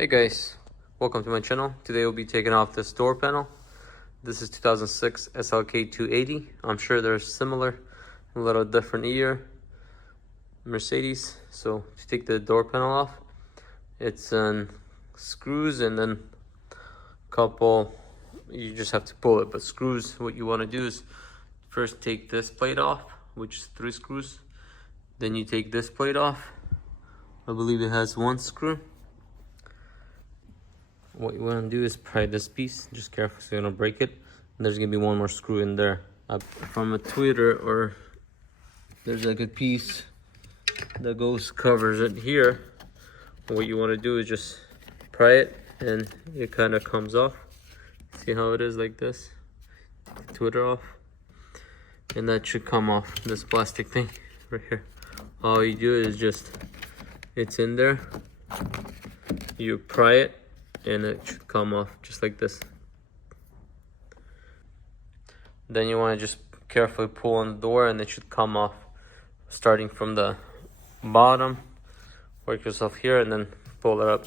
Hey guys, welcome to my channel. Today we'll be taking off this door panel. This is 2006 Slk280. I'm sure they're similar, a little different year, Mercedes. So to take the door panel off, it's on screws and then a couple, you just have to pull it. But screws, what you want to do is first take this plate off, which is 3 screws. Then you take this plate off. I believe it has 1 screw. What you want to do is pry this piece, just careful so you don't break it. And there's gonna be 1 more screw in there. From a tweeter, or there's like a piece that covers it here. What you want to do is just pry it and it kind of comes off. See how it is like this? Tweeter off. And that should come off, this plastic thing right here. All you do is just, it's in there. You pry it and it should come off just like this. Then you want to just carefully pull on the door and it should come off, starting from the bottom. Work yourself here and then pull it up.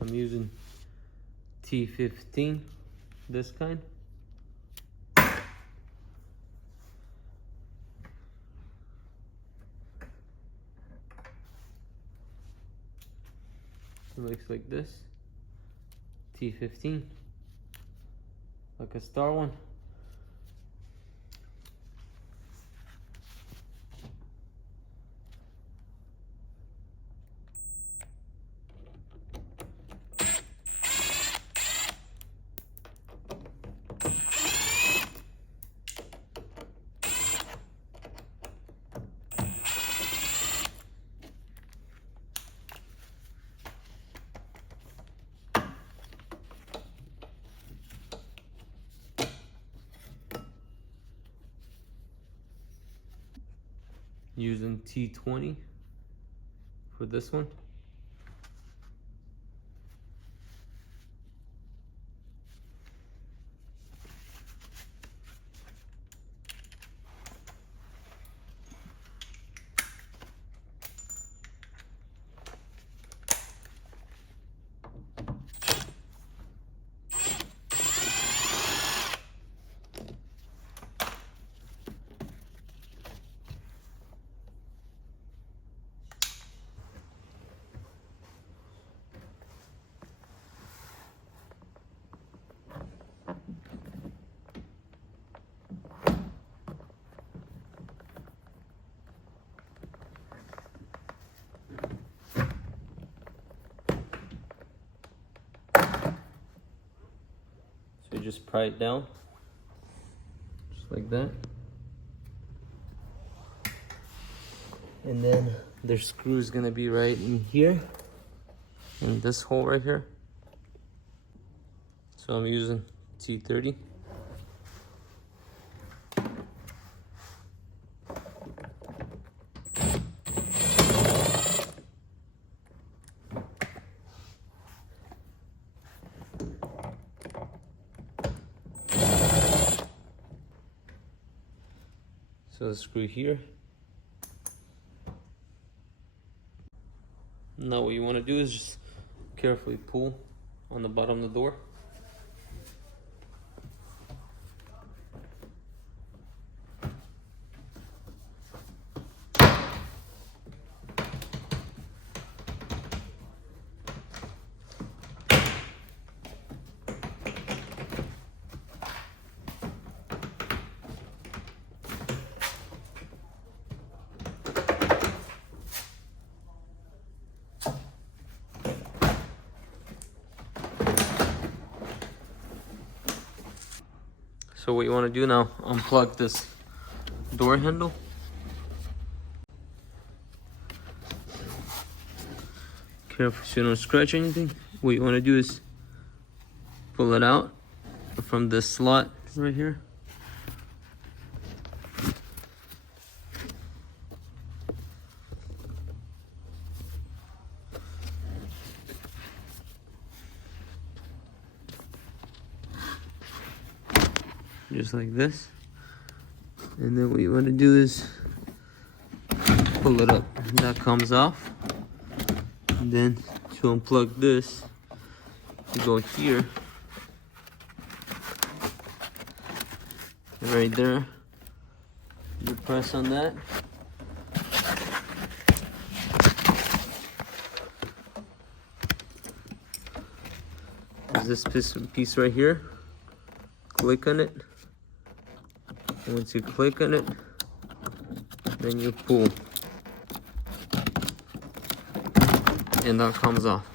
I'm using T15, this kind. It looks like this. T15, like a star one. Using T20 for this one. So you just pry it down, just like that. And then their screw is gonna be right in here, in this hole right here. So I'm using T30. So the screw here. Now what you want to do is just carefully pull on the bottom of the door. So what you want to do now, unplug this door handle. Careful so you don't scratch anything. What you want to do is pull it out from this slot right here. Just like this. And then what you want to do is pull it up. That comes off. And then To unplug this, you go here, and right there, you press on that. There's this piece right here. Click on it. Once you click on it, then you pull, and that comes off.